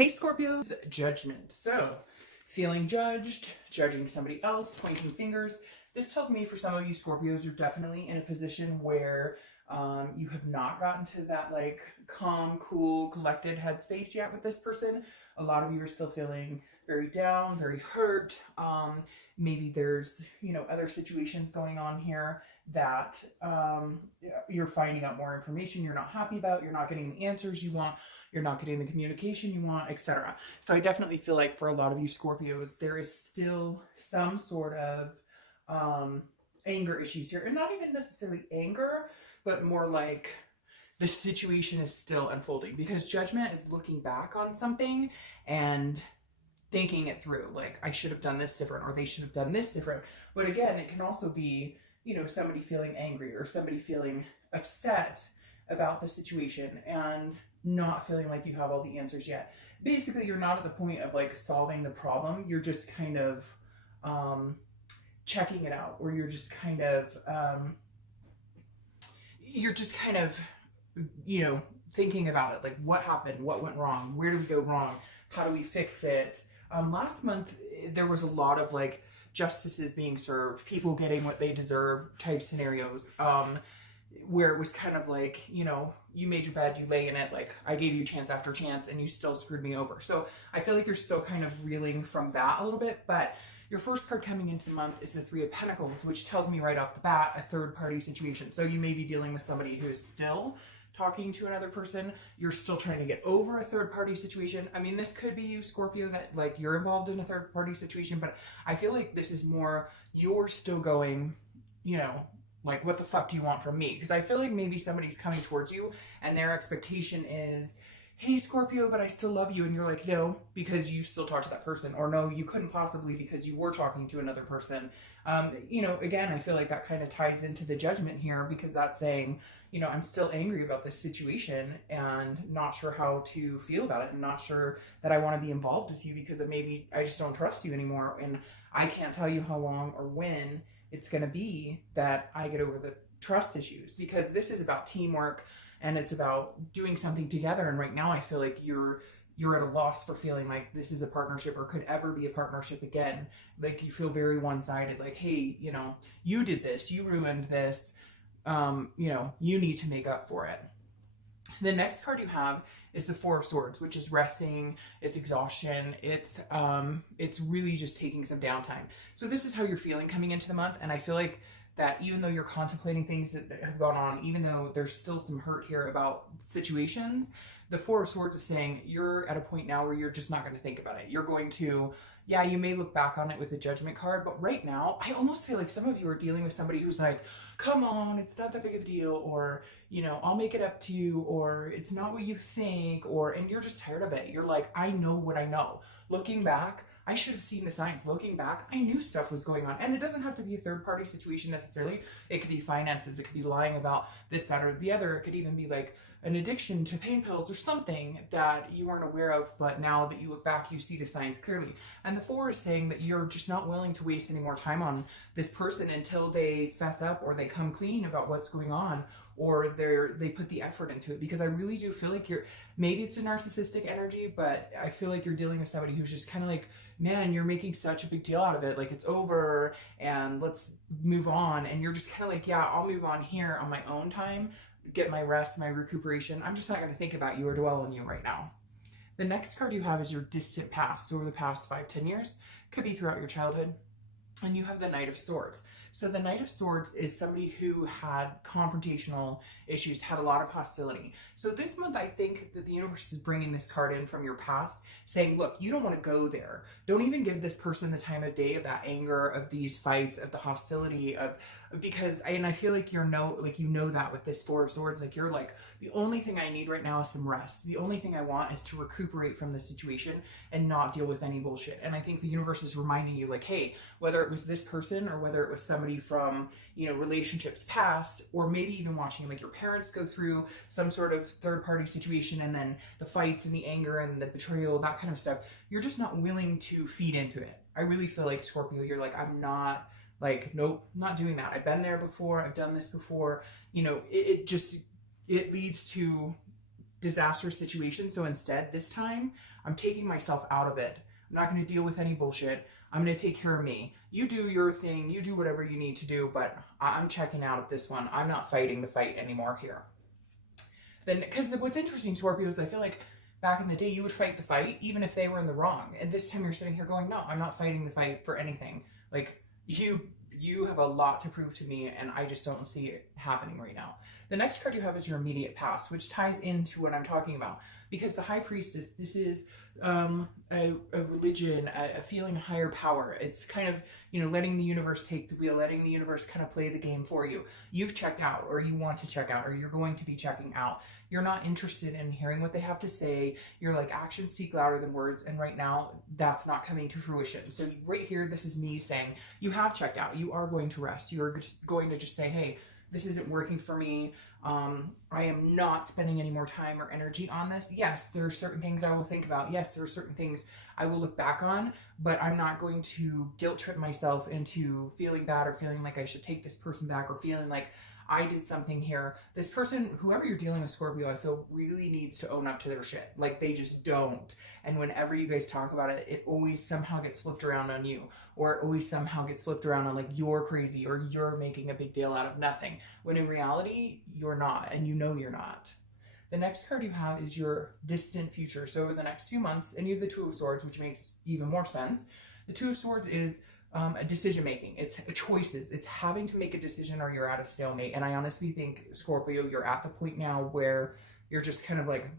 Hey Scorpios, judgment. So, feeling judged, judging somebody else, pointing fingers. This tells me for some of you Scorpios, you're definitely in a position where you have not gotten to that like calm, cool, collected headspace yet with this person. A lot of you are still feeling very down, very hurt. Maybe there's, other situations going on here that you're finding out more information you're not happy about, you're not getting the answers you want, you're not getting the communication you want, etc. So I definitely feel like for a lot of you Scorpios, there is still some sort of anger issues here. And not even necessarily anger, but more like the situation is still unfolding, because judgment is looking back on something and thinking it through. Like, I should have done this different, or they should have done this different. But again, it can also be, somebody feeling angry or somebody feeling upset about the situation and not feeling like you have all the answers yet. Basically, you're not at the point of like solving the problem. You're just kind of checking it out, or you're just kind of thinking about it. Like, what happened? What went wrong? Where did we go wrong? How do we fix it? Last month, there was a lot of like justices being served, people getting what they deserve type scenarios, where it was kind of like, you made your bed, you lay in it, like I gave you chance after chance and you still screwed me over. So I feel like you're still kind of reeling from that a little bit. But your first card coming into the month is the Three of Pentacles, which tells me right off the bat a third party situation. So you may be dealing with somebody who is still talking to another person. You're still trying to get over a third party situation. I mean, this could be you, Scorpio, that like you're involved in a third party situation, but I feel like this is more you're still going, like, what the fuck do you want from me? Because I feel like maybe somebody's coming towards you and their expectation is, hey Scorpio, but I still love you. And you're like, no, because you still talk to that person. Or no, you couldn't possibly because you were talking to another person. Again, I feel like that kind of ties into the judgment here, because that's saying, I'm still angry about this situation and not sure how to feel about it, and not sure that I want to be involved with you because maybe I just don't trust you anymore. And I can't tell you how long or when it's going to be that I get over the trust issues, because this is about teamwork and it's about doing something together. And right now I feel like you're at a loss for feeling like this is a partnership or could ever be a partnership again. Like, you feel very one-sided, like, hey, you did this, you ruined this, you need to make up for it. The next card you have is the Four of Swords, which is resting, it's exhaustion, it's really just taking some downtime. So this is how you're feeling coming into the month. And I feel like that even though you're contemplating things that have gone on, even though there's still some hurt here about situations, the Four of Swords is saying you're at a point now where you're just not going to think about it. You're going to, yeah, you may look back on it with a judgment card, but right now, I almost feel like some of you are dealing with somebody who's like, come on, it's not that big of a deal, or, I'll make it up to you, or it's not what you think, and you're just tired of it. You're like, I know what I know. Looking back, I should have seen the signs. Looking back, I knew stuff was going on. And it doesn't have to be a third party situation necessarily. It could be finances. It could be lying about this, that, or the other. It could even be like an addiction to pain pills or something that you weren't aware of, but now that you look back, you see the signs clearly. And the Four is saying that you're just not willing to waste any more time on this person until they fess up or they come clean about what's going on, or they put the effort into it. Because I really do feel like maybe it's a narcissistic energy, but I feel like you're dealing with somebody who's just kind of like, man, you're making such a big deal out of it. Like, it's over and let's move on. And you're just kind of like, yeah, I'll move on here on my own time, get my rest, my recuperation. I'm just not going to think about you or dwell on you right now. The next card you have is your distant past. So over the past 5-10 years, could be throughout your childhood. And you have the Knight of Swords. So the Knight of Swords is somebody who had confrontational issues, had a lot of hostility. So this month, I think that the universe is bringing this card in from your past, saying, look, you don't want to go there. Don't even give this person the time of day of that anger, of these fights, of the hostility, and I feel like you know that with this Four of Swords, like, you're like, the only thing I need right now is some rest. The only thing I want is to recuperate from the situation and not deal with any bullshit. And I think the universe is reminding you, like, hey, whether it was this person or whether it was somebody from, relationships past, or maybe even watching like your parents go through some sort of third party situation, and then the fights and the anger and the betrayal, that kind of stuff, you're just not willing to feed into it. I really feel like, Scorpio, you're like, I'm not, like, nope, not doing that. I've been there before. I've done this before. It leads to disastrous situation. So instead, this time, I'm taking myself out of it. I'm not going to deal with any bullshit. I'm going to take care of me. You do your thing. You do whatever you need to do, but I'm checking out of this one. I'm not fighting the fight anymore here. Then, because what's interesting, Scorpio, is I feel like back in the day, you would fight the fight, even if they were in the wrong. And this time you're sitting here going, no, I'm not fighting the fight for anything. Like, you have a lot to prove to me, and I just don't see it happening right now. The next card you have is your immediate past, which ties into what I'm talking about. Because the High Priestess, this is a religion, a feeling of higher power. It's kind of, you know, letting the universe take the wheel, letting the universe kind of play the game for you. You've checked out, or you want to check out, or you're going to be checking out. You're not interested in hearing what they have to say. You're like, actions speak louder than words. And right now, that's not coming to fruition. So right here, this is me saying, you have checked out. You are going to rest. You are just going to just say, hey, this isn't working for me. I am not spending any more time or energy on this. Yes, there are certain things I will think about. Yes, there are certain things I will look back on, but I'm not going to guilt trip myself into feeling bad or feeling like I should take this person back or feeling like I did something here. This person, whoever you're dealing with, Scorpio, I feel really needs to own up to their shit. Like, they just don't. And whenever you guys talk about it, it always somehow gets flipped around on you. Or it always somehow gets flipped around on, like, you're crazy or you're making a big deal out of nothing. When in reality, you're not, and you know you're not. The next card you have is your distant future. So over the next few months, and you have the Two of Swords, which makes even more sense. The Two of Swords is a decision making. It's choices. It's having to make a decision or you're at a stalemate. And I honestly think, Scorpio, you're at the point now where you're just kind of like,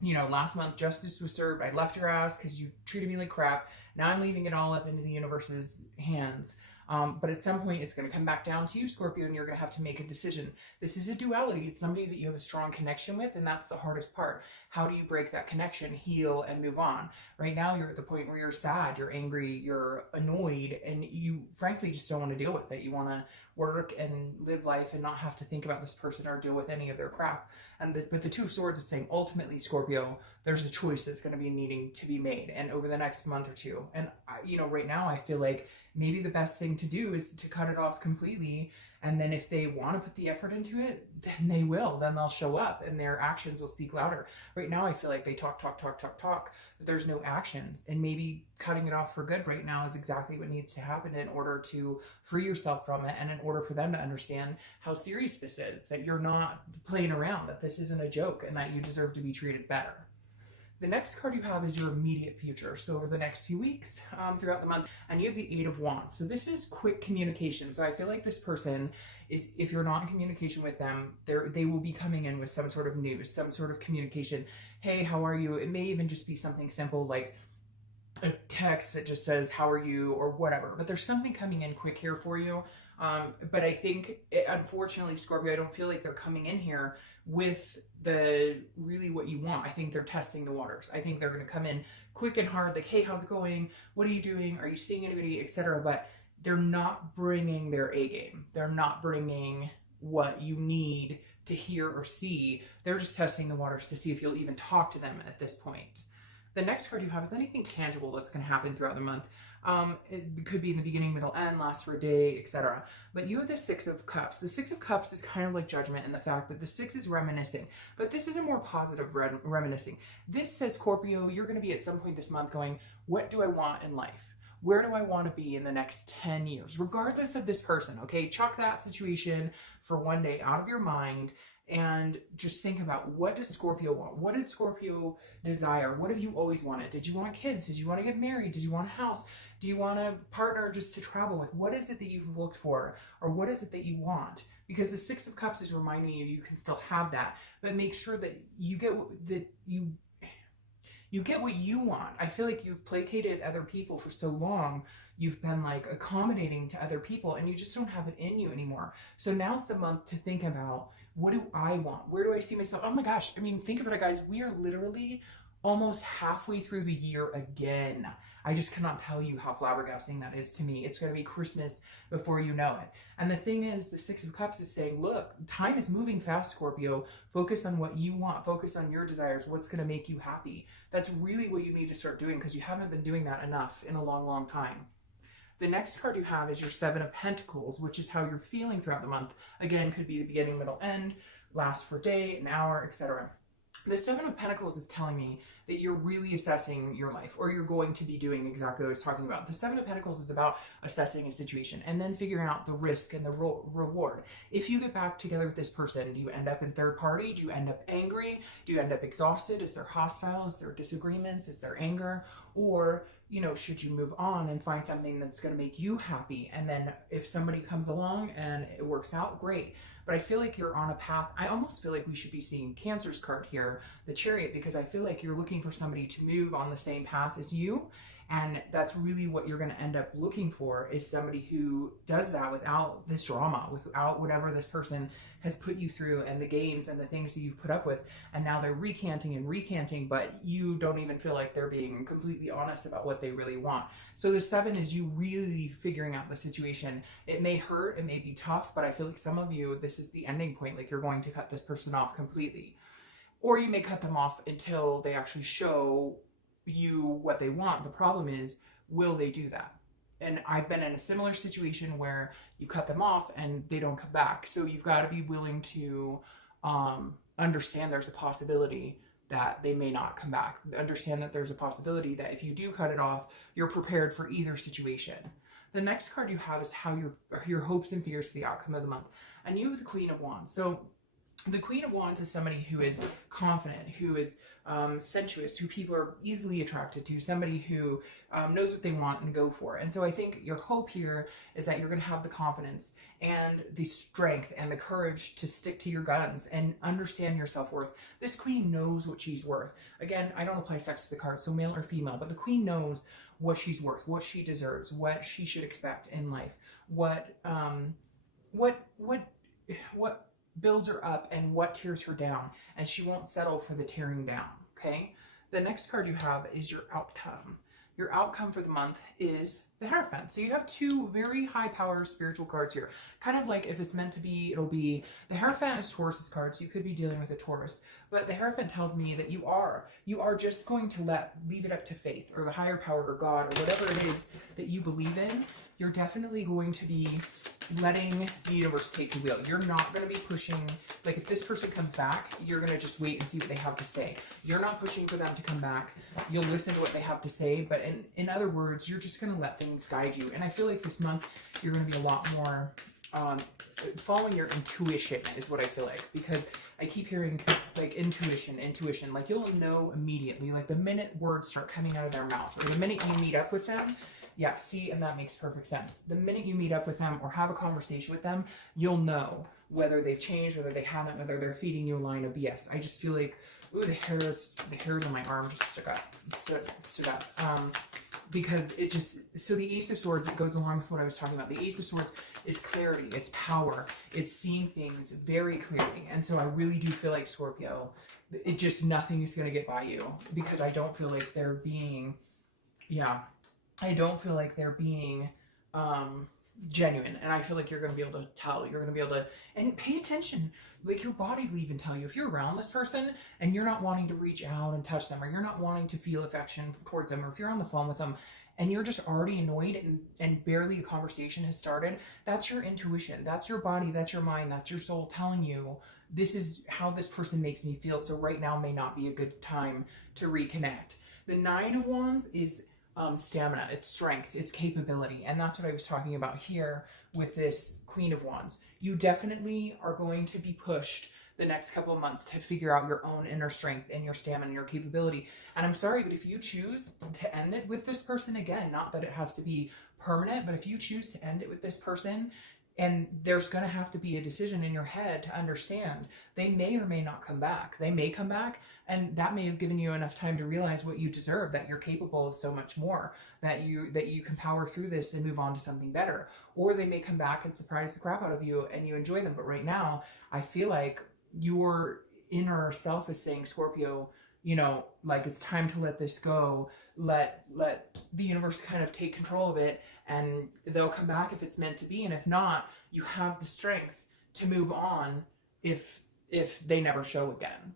you know, last month justice was served. I left your ass because you treated me like crap. Now I'm leaving it all up into the universe's hands. But at some point, it's going to come back down to you, Scorpio, and you're going to have to make a decision. This is a duality. It's somebody that you have a strong connection with, and that's the hardest part. How do you break that connection, heal, and move on? Right now, you're at the point where you're sad, you're angry, you're annoyed, and you frankly just don't want to deal with it. You want to work and live life and not have to think about this person or deal with any of their crap. But the Two of Swords is saying, ultimately, Scorpio, there's a choice that's going to be needing to be made, and over the next month or two. And, you know, right now, I feel like maybe the best thing to do is to cut it off completely. And then if they want to put the effort into it, then they will. Then they'll show up and their actions will speak louder. Right now, I feel like they talk, but there's no actions. And maybe cutting it off for good right now is exactly what needs to happen in order to free yourself from it, and in order for them to understand how serious this is, that you're not playing around, that this isn't a joke, and that you deserve to be treated better. The next card you have is your immediate future. So over the next few weeks, throughout the month, and you have the Eight of Wands. So this is quick communication. So I feel like this person is, if you're not in communication with them, they will be coming in with some sort of news, some sort of communication. Hey, how are you? It may even just be something simple like a text that just says, how are you, or whatever. But there's something coming in quick here for you. But I think, unfortunately, Scorpio, I don't feel like they're coming in here with really what you want. I think they're testing the waters. I think they're going to come in quick and hard, like, hey, how's it going? What are you doing? Are you seeing anybody, etc. But they're not bringing their A game. They're not bringing what you need to hear or see. They're just testing the waters to see if you'll even talk to them at this point. The next card you have is anything tangible that's going to happen throughout the month. It could be in the beginning, middle, end, last for a day, etc. But you have the Six of Cups. The Six of Cups is kind of like Judgment in the fact that the Six is reminiscing, but this is a more positive reminiscing. This says, Scorpio, you're going to be at some point this month going, what do I want in life? Where do I want to be in the next 10 years? Regardless of this person, okay? Chuck that situation for one day out of your mind and just think about, what does Scorpio want? What does Scorpio desire? What have you always wanted? Did you want kids? Did you want to get married? Did you want a house? Do you want a partner just to travel with? What is it that you've looked for? Or what is it that you want? Because the Six of Cups is reminding you, you can still have that, but make sure that you get what you want. I feel like you've placated other people for so long. You've been like accommodating to other people and you just don't have it in you anymore. So now's the month to think about, what do I want? Where do I see myself? Oh my gosh. I mean, think about it, guys. We are literally almost halfway through the year again. I just cannot tell you how flabbergasting that is to me. It's going to be Christmas before you know it. And the thing is, the Six of Cups is saying, look, time is moving fast, Scorpio. Focus on what you want. Focus on your desires. What's going to make you happy. That's really what you need to start doing, because you haven't been doing that enough in a long, long time. The next card you have is your Seven of Pentacles, which is how you're feeling throughout the month. Again, could be the beginning, middle, end, last for a day, an hour, etc. The Seven of Pentacles is telling me that you're really assessing your life, or you're going to be doing exactly what I was talking about. The Seven of Pentacles is about assessing a situation and then figuring out the risk and the reward. If you get back together with this person, do you end up in third party? Do you end up angry? Do you end up exhausted? Is there hostile? Is there disagreements? Is there anger? Or, you know, should you move on and find something that's going to make you happy? And then if somebody comes along and it works out, great. But I feel like you're on a path. I almost feel like we should be seeing Cancer's card here, the Chariot, because I feel like you're looking for somebody to move on the same path as you. And that's really what you're going to end up looking for, is somebody who does that without this drama, without whatever this person has put you through and the games and the things that you've put up with. And now they're recanting and recanting, but you don't even feel like they're being completely honest about what they really want. So the 7 is you really figuring out the situation. It may hurt, it may be tough, but I feel like some of you, this is the ending point. Like, you're going to cut this person off completely. Or you may cut them off until they actually show you what they want. The problem is, will they do that? And I've been in a similar situation where you cut them off and they don't come back. So you've got to be willing to understand there's a possibility that they may not come back. Understand that there's a possibility that if you do cut it off, you're prepared for either situation. The next card you have is how your hopes and fears for the outcome of the month. And you have the Queen of Wands. So the Queen of Wands is somebody who is confident, who is sensuous, who people are easily attracted to, somebody who knows what they want and go for. And so I think your hope here is that you're going to have the confidence and the strength and the courage to stick to your guns and understand your self-worth. This Queen knows what she's worth. Again, I don't apply sex to the card, so male or female, but the Queen knows what she's worth, what she deserves, what she should expect in life, what builds her up and what tears her down, and she won't settle for the tearing down. Okay, the next card you have is your outcome. Your outcome for the month is the Hierophant. So you have two very high power spiritual cards here. Kind of like, if it's meant to be, it'll be. The Hierophant is Taurus's card, so you could be dealing with a Taurus. But the Hierophant tells me that you are just going to leave it up to faith or the higher power or God or whatever it is that you believe in. You're definitely going to be letting the universe take the wheel. You're not going to be pushing. Like, if this person comes back, you're going to just wait and see what they have to say. You're not pushing for them to come back. You'll listen to what they have to say, but in other words, you're just going to let things guide you. And I feel like this month you're going to be a lot more following your intuition is what I feel like, because I keep hearing like intuition, like you'll know immediately, like the minute words start coming out of their mouth, or the minute you meet up with them. Yeah, see, and that makes perfect sense. The minute you meet up with them or have a conversation with them, you'll know whether they've changed, whether they haven't, whether they're feeding you a line of BS. I just feel like, ooh, the hairs on my arm just stood up. Because it just, so the Ace of Swords, it goes along with what I was talking about. The Ace of Swords is clarity, it's power, it's seeing things very clearly. And so I really do feel like, Scorpio, it just, nothing is going to get by you, because I don't feel like they're being, I don't feel like they're being genuine. And I feel like you're going to be able to tell. You're going to be able to, and pay attention. Like, your body will even tell you. If you're around this person and you're not wanting to reach out and touch them, or you're not wanting to feel affection towards them, or if you're on the phone with them and you're just already annoyed and barely a conversation has started, that's your intuition. That's your body. That's your mind. That's your soul telling you, this is how this person makes me feel. So right now may not be a good time to reconnect. The Nine of Wands is stamina, it's strength, it's capability. And that's what I was talking about here with this Queen of Wands. You definitely are going to be pushed the next couple of months to figure out your own inner strength and your stamina and your capability. And I'm sorry, but if you choose to end it with this person, again, not that it has to be permanent, but if you choose to end it with this person, and there's going to have to be a decision in your head to understand, they may or may not come back. They may come back, and that may have given you enough time to realize what you deserve, that you're capable of so much more, that you can power through this and move on to something better. Or they may come back and surprise the crap out of you and you enjoy them. But right now, I feel like your inner self is saying, Scorpio, you know, like, it's time to let this go. Let the universe kind of take control of it, and they'll come back if it's meant to be. And if not, you have the strength to move on if they never show again.